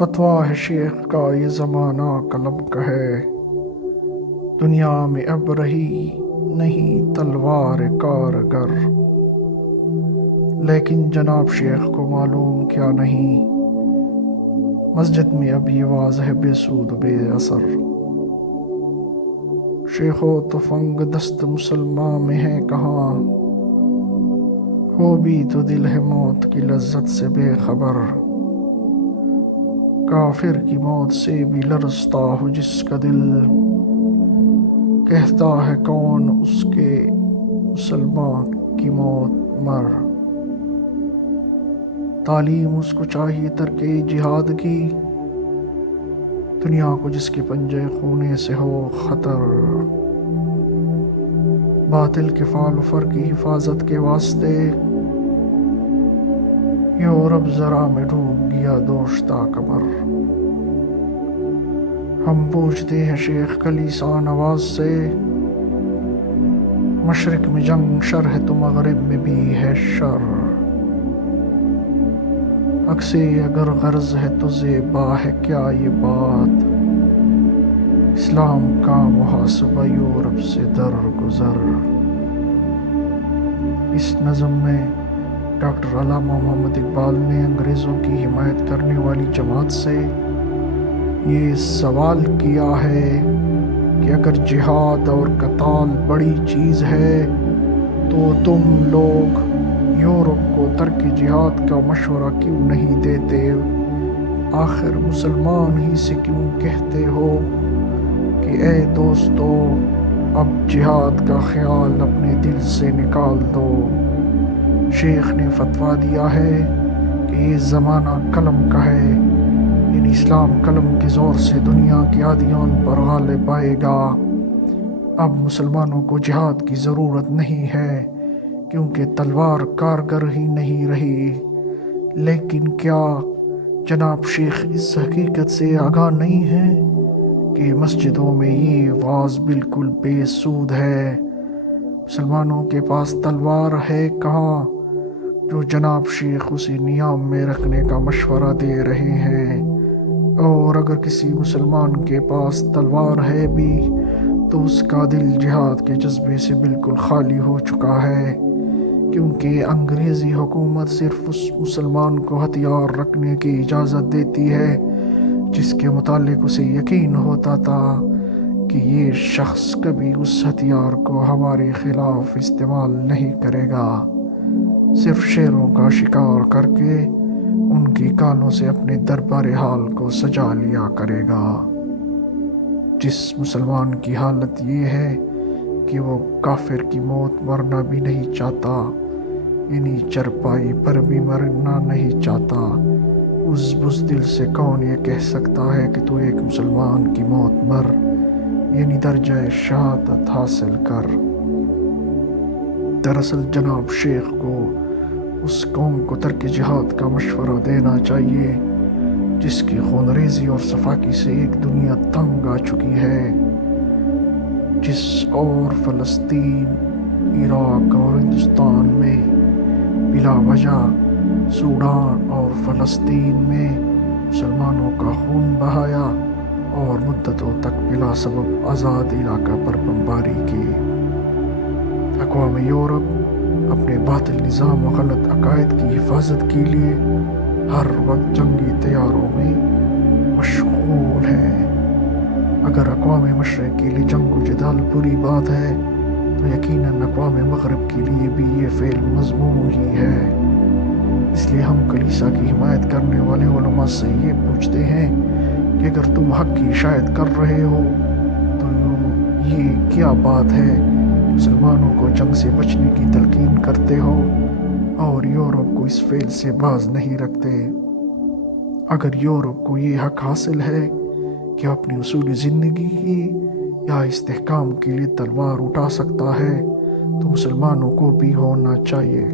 فتویٰ ہے شیخ کا یہ زمانہ قلم کا ہے، دنیا میں اب رہی نہیں تلوار کارگر۔ لیکن جناب شیخ کو معلوم کیا نہیں، مسجد میں اب یہ واضح بے سود بے اثر۔ شیخ و تفنگ دست مسلمان میں ہے کہاں، ہو بھی تو دل ہے موت کی لذت سے بے خبر۔ کافر کی موت سے بھی لرزتا ہو جس کا دل، کہتا ہے کون اس کے مسلمان کی موت مر۔ تعلیم اس کو چاہیے ترک جہاد کی، دنیا کو جس کے پنجے خونے سے ہو خطر۔ باطل کے فعل و فر کی حفاظت کے واسطے، یورپ ذرا میں ڈوب گیا دوشتا کمر۔ ہم پوچھتے ہیں شیخ کلیسا نواز سے، مشرق میں جنگ شر ہے تو مغرب میں بھی ہے شر۔ عکسے اگر غرض ہے تو زیبا ہے کیا یہ بات، اسلام کا محاسبہ یورپ سے درگزر۔ اس نظم میں ڈاکٹر علامہ محمد اقبال نے انگریزوں کی حمایت کرنے والی جماعت سے یہ سوال کیا ہے کہ اگر جہاد اور قتال بڑی چیز ہے تو تم لوگ یورپ کو ترک جہاد کا مشورہ کیوں نہیں دیتے؟ آخر مسلمان ہی سے کیوں کہتے ہو کہ اے دوستو اب جہاد کا خیال اپنے دل سے نکال دو؟ شیخ نے فتویٰ دیا ہے کہ یہ زمانہ قلم کا ہے، یعنی اسلام قلم کے زور سے دنیا کے ادیان پر غالب آئے گا۔ اب مسلمانوں کو جہاد کی ضرورت نہیں ہے کیونکہ تلوار کارگر ہی نہیں رہی۔ لیکن کیا جناب شیخ اس حقیقت سے آگاہ نہیں ہیں کہ مسجدوں میں یہ واز بالکل بے سود ہے؟ مسلمانوں کے پاس تلوار ہے کہاں جو جناب شیخ اسے نیام میں رکھنے کا مشورہ دے رہے ہیں؟ اور اگر کسی مسلمان کے پاس تلوار ہے بھی تو اس کا دل جہاد کے جذبے سے بالکل خالی ہو چکا ہے، کیونکہ انگریزی حکومت صرف اس مسلمان کو ہتھیار رکھنے کی اجازت دیتی ہے جس کے متعلق اسے یقین ہوتا تھا کہ یہ شخص کبھی اس ہتھیار کو ہمارے خلاف استعمال نہیں کرے گا، صرف شیروں کا شکار کر کے ان کی کانوں سے اپنے دربار حال کو سجا لیا کرے گا۔ جس مسلمان کی حالت یہ ہے کہ وہ کافر کی موت مرنا بھی نہیں چاہتا، یعنی چرپائی پر بھی مرنا نہیں چاہتا، اس بزدل سے کون یہ کہہ سکتا ہے کہ تو ایک مسلمان کی موت مر، یعنی درجہ شہادت حاصل کر؟ دراصل جناب شیخ کو اس قوم کو ترک جہاد کا مشورہ دینا چاہیے جس کی خونریزی اور صفاقی سے ایک دنیا تنگ آ چکی ہے، جس اور فلسطین، عراق اور ہندوستان میں بلا وجہ سوڈان اور فلسطین میں مسلمانوں کا خون بہایا اور مدتوں تک بلا سبب آزاد علاقہ پر بمباری کی۔ اقوام یورپ اپنے باطل نظام و غلط عقائد کی حفاظت کے لیے ہر وقت جنگی تیاروں میں مشغول ہیں۔ اگر اقوام مشرق کے لیے جنگ و جدال بری بات ہے تو یقیناً اقوام مغرب کے لیے بھی یہ فعل مذموم ہی ہے۔ اس لیے ہم کلیسا کی حمایت کرنے والے علماء سے یہ پوچھتے ہیں کہ اگر تم حق کی اشاعت کر رہے ہو تو یہ کیا بات ہے مسلمانوں کو جنگ سے بچنے کی تلقین کرتے ہو اور یورپ کو اس فعل سے باز نہیں رکھتے؟ اگر یورپ کو یہ حق حاصل ہے کہ اپنی اصولی زندگی کی یا استحکام کے لیے تلوار اٹھا سکتا ہے تو مسلمانوں کو بھی ہونا چاہیے۔